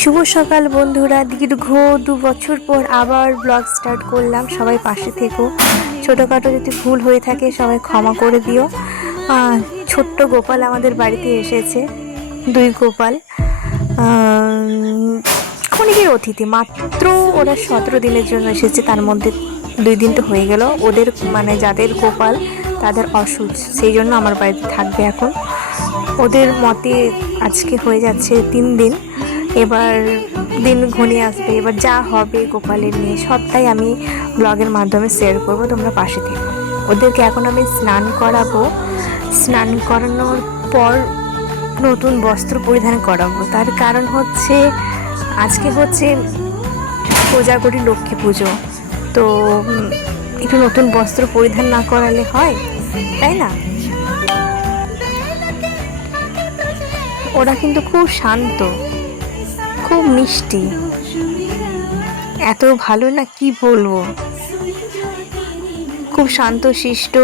শুভ সকাল বন্ধুরা, দীর্ঘ 2 বছর পর আবার ব্লগ স্টার্ট করলাম। সবাই পাশে থেকো, ছোটোখাটো যদি ভুল হয়ে থাকে সবাই ক্ষমা করে দিও। ছোট্ট গোপাল আমাদের বাড়িতে এসেছে, 2 গোপাল ক্ষণিকের অতিথি মাত্র। ওরা 17 দিনের জন্য এসেছে, তার মধ্যে 2 দিন তো হয়ে গেল। ওদের মানে যাদের গোপাল তাদের অসুখ, সেই জন্য আমার বাড়িতে থাকবে এখন। ওদের মতে আজকে হয়ে যাচ্ছে 3 দিন, এবার দিন ঘনিয়ে আসবে। এবার যা হবে গোপালের নিয়ে সবটাই আমি ব্লগের মাধ্যমে শেয়ার করব, তোমরা পাশে থেকো। ওদেরকে এখন আমি স্নান করাবো, স্নান করানোর পর নতুন বস্ত্র পরিধান করাবো। তার কারণ হচ্ছে আজকে হচ্ছে কোজাগরী লক্ষ্মী পুজো, তো একটু নতুন বস্ত্র পরিধান না করালে হয়, তাই না? ওরা কিন্তু খুব শান্ত, খুব মিষ্টি, এত ভালো না কি বলবো। খুব শান্ত শিষ্ট,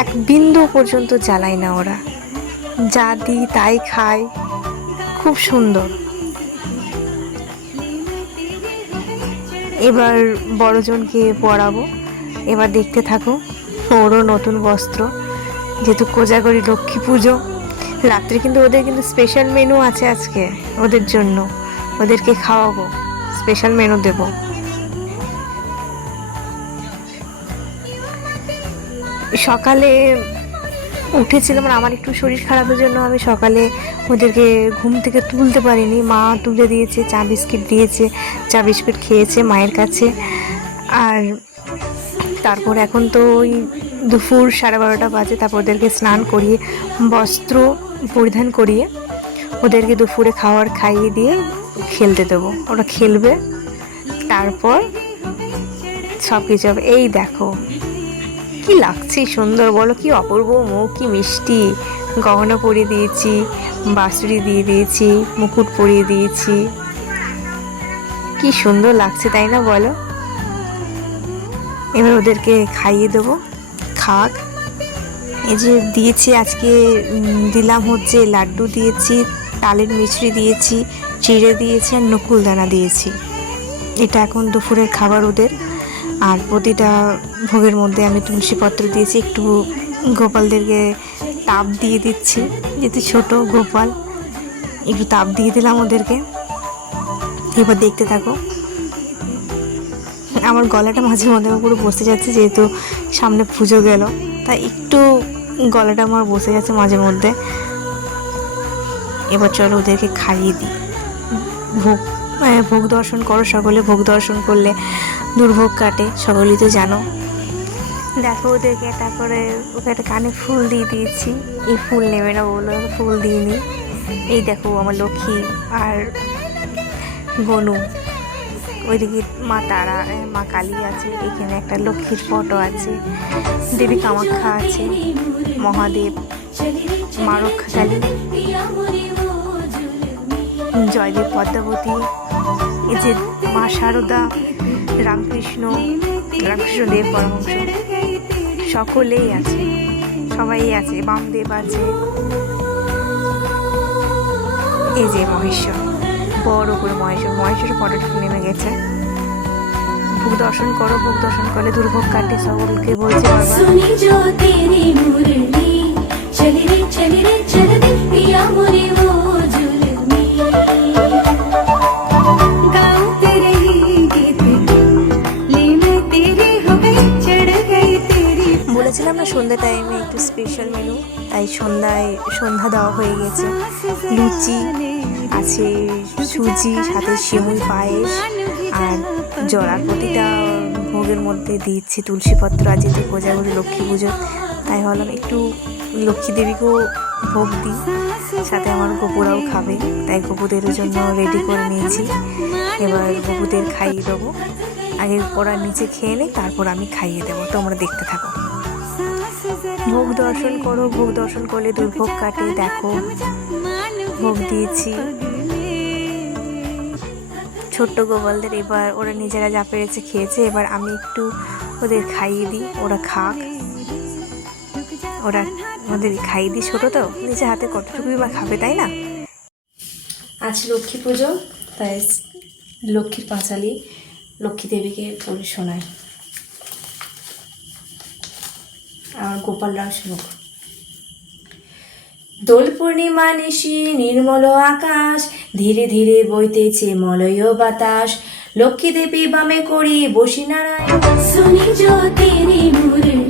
এক বিন্দু পর্যন্ত জ্বালায় না ওরা, যা দিই তাই খায়, খুব সুন্দর। এবার বড়জনকে পরাবো, এবার দেখতে থাকো। ওরও নতুন বস্ত্র, যেহেতু কোজাগরী লক্ষ্মী পুজো। রাত্রে কিন্তু ওদের কিন্তু স্পেশাল মেনু আছে আজকে ওদের জন্য, ওদেরকে খাওয়াবো, স্পেশাল মেনু দেব। সকালে উঠেছিলাম, আমার একটু শরীর খারাপের জন্য আমি সকালে ওদেরকে ঘুম থেকে তুলতে পারিনি। মা তুলে দিয়েছে, চা বিস্কিট দিয়েছে, চা বিস্কিট খেয়েছে মায়ের কাছে। আর তারপর এখন তো ওই দুপুর 12:30 বাজে। তারপর ওদেরকে স্নান করিয়ে বস্ত্র পরিধান করিয়ে ওদেরকে দুপুরে খাইয়ে দিয়ে খেলতে দেবো, ওরা খেলবে। তারপর সব কিছু হবে। এই দেখো কি লাগছে সুন্দর, বলো কি অপূর্ব মুখ, কি মিষ্টি। গহনা পরিয়ে দিয়েছি, বাঁশরি দিয়ে দিয়েছি, মুকুট পরিয়ে দিয়েছি, কি সুন্দর লাগছে তাই না বলো? এবার ওদেরকে খাইয়ে দেবো, খাক। এই যে দিয়েছি আজকে, দিলাম হচ্ছে লাড্ডু দিয়েছি, তালের মিছরি দিয়েছি, চিড়ে দিয়েছি আর নকুলদানা দিয়েছি। এটা এখন দুপুরের খাবার ওদের। আর প্রতিটা ভোগের মধ্যে আমি তুলসী পত্র দিয়েছি। একটু গোপালদেরকে তাপ দিয়ে দিচ্ছি, যেহেতু ছোট গোপাল, একটু তাপ দিয়ে দিলাম ওদেরকে। এবার দেখতে থাকো। আমার গলাটা মাঝে মধ্যে পুরো বসে যাচ্ছে, যেহেতু সামনে পুজো গেল, তাই একটু গলাটা আমার বসে যাচ্ছে মাঝে মধ্যে। এবার চলো ওদেরকে খাইয়ে দিই। ভোগ দর্শন করো সকলে, ভোগ দর্শন করলে দুর্ভোগ কাটে, সকলেই তো জানো। দেখো ওদেরকে, তারপরে ওকে একটা কানে ফুল দিয়ে দিয়েছি। এই ফুল নেবে না বলো, ফুল দিইনি। এই দেখো আমার লক্ষ্মী আর গনু, ওইদিকে মা তারা, মা কালী আছে, এখানে একটা লক্ষ্মীর ফটো আছে, দেবী কামাখ্যা আছে, মহাদেব, মা রক্ষাকালী, জয়দেব পদ্মাবতী, এই যে মা শারদা, রামকৃষ্ণদেব পরমহংস, সকলেই আছে, সবাই আছে, বামদেব আছে। এই যে মহেশ্বর, বড় করে মহেশ্বরের ফটোটা নেমে গেছে। ভোগ দর্শন করো, ভোগ দর্শন করলে দুর্ভোগ কাটে, সকলকে বলছে বলেছিলাম না সন্ধ্যা টাইমে একটু স্পেশাল মেনু, তাই সন্ধ্যা দেওয়া হয়ে গেছে। লুচি আছে, সুজি, সাথে সিমুই পায়েস আর জল। আর প্রতিটা ভোগের মধ্যে দিচ্ছি তুলসীপত্র। আজ যেহেতু কোজাগরী লক্ষ্মী পুজো, তাই ভাবলাম একটু লক্ষ্মী দেবীকেও ভোগ দিই, সাথে আমার গপুরাও খাবে, তাই গপুদের জন্য রেডি করে নিয়েছি। এবার গপুদের খাইয়ে দেবো। আগে ওরা নিচে খেয়ে নেই, তারপর আমি খাইয়ে দেবো, তোমরা দেখতে থাকো। ভোগ দর্শন করো, ভোগ দর্শন করলে দুর্ভোগ কাটে। দেখো ভোগ দিয়েছি ছোট্ট গোপালদের। এবার ওরা নিজেরা যা পেরেছে খেয়েছে, এবার আমি একটু ওদের খাইয়ে দিই, ওরা খাক। ওদের খাইয়ে দিই, ছোটো তো নিজে হাতে কতটুকুই বা খাবে, তাই না? আজ লক্ষ্মী পুজো, তাই লক্ষ্মীর পাঁচালি লক্ষ্মী দেবীকে পড়ে শোনায়। আমার গোপালরাও শুনুক। দোল পূর্ণিমা নিশি নির্মল আকাশ, ধীরে ধীরে বইতেছে মলয় বাতাস, লক্ষ্মী দেবী বামে করি বসি নারায়ণ, सुनी जो तेरी मुरली